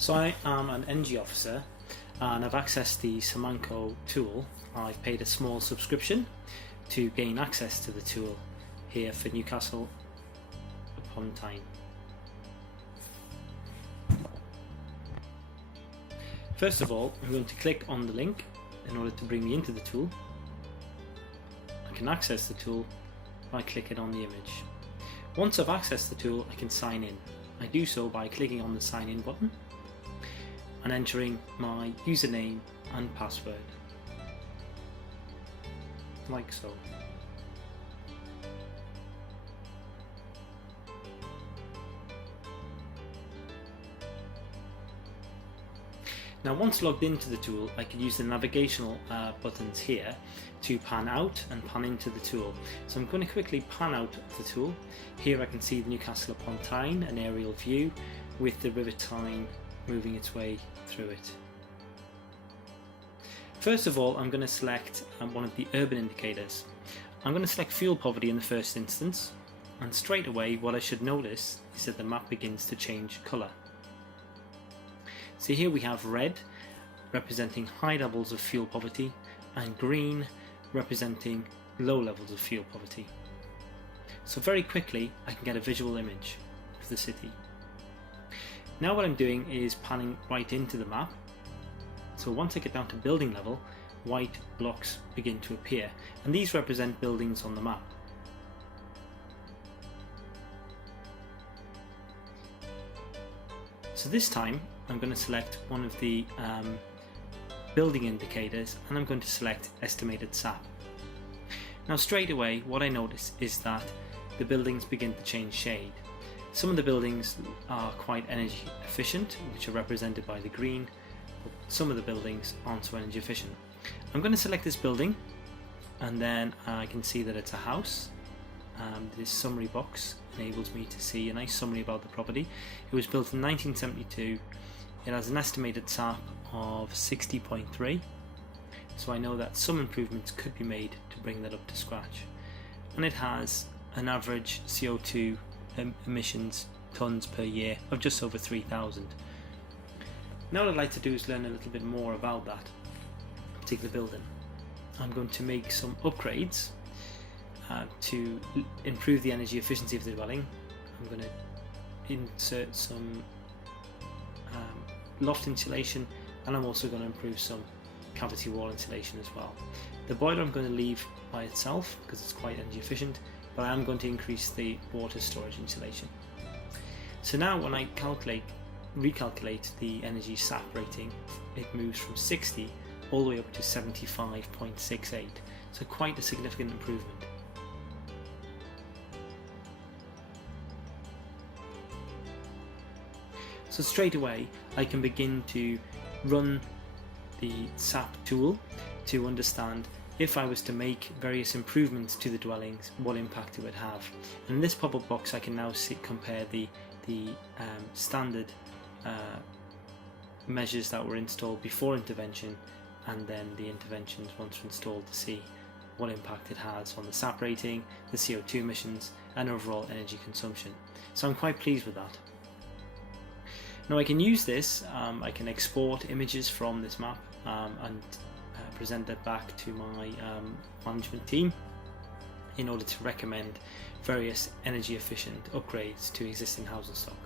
So I am an energy officer and I've accessed the Samanco tool. I've paid a small subscription to gain access to the tool here for Newcastle upon Tyne. First of all, I'm going to click on the link in order to bring me into the tool. I can access the tool by clicking on the image. Once I've accessed the tool, I can sign in. I do so by clicking on the sign in button and entering my username and password, like so. Now once logged into the tool, I can use the navigational buttons here to pan out and pan into the tool. So I'm going to quickly pan out of the tool. Here I can see the Newcastle upon Tyne, an aerial view with the River Tyne moving its way through it. First of all, I'm going to select one of the urban indicators. I'm going to select fuel poverty in the first instance, and straight away what I should notice is that the map begins to change colour. So here we have red representing high levels of fuel poverty and green representing low levels of fuel poverty. So very quickly I can get a visual image of the city. Now what I'm doing is panning right into the map. So once I get down to building level, white blocks begin to appear, and these represent buildings on the map. So this time I'm going to select one of the building indicators and I'm going to select estimated SAP. Now straight away what I notice is that the buildings begin to change shade. Some of the buildings are quite energy efficient, which are represented by the green, but some of the buildings aren't so energy efficient. I'm going to select this building and then I can see that it's a house. This summary box enables me to see a nice summary about the property. It was built in 1972. It has an estimated SAP of 60.3, so I know that some improvements could be made to bring that up to scratch. And it has an average CO2 emissions tons per year of just over 3,000. Now what I'd like to do is learn a little bit more about that particular building. I'm going to make some upgrades to improve the energy efficiency of the dwelling. I'm going to insert some loft insulation, and I'm also going to improve some cavity wall insulation as well. The boiler I'm going to leave by itself because it's quite energy efficient, but I am going to increase the water storage insulation. So now when I recalculate the energy SAP rating, it moves from 60 all the way up to 75.68, so quite a significant improvement. So straight away I can begin to run the SAP tool to understand if I was to make various improvements to the dwellings, what impact it would have. And in this pop-up box I can now compare the standard measures that were installed before intervention and then the interventions once installed to see what impact it has on the SAP rating, the CO2 emissions and overall energy consumption. So I'm quite pleased with that. Now I can use this, I can export images from this map and present that back to my management team in order to recommend various energy efficient upgrades to existing housing stock.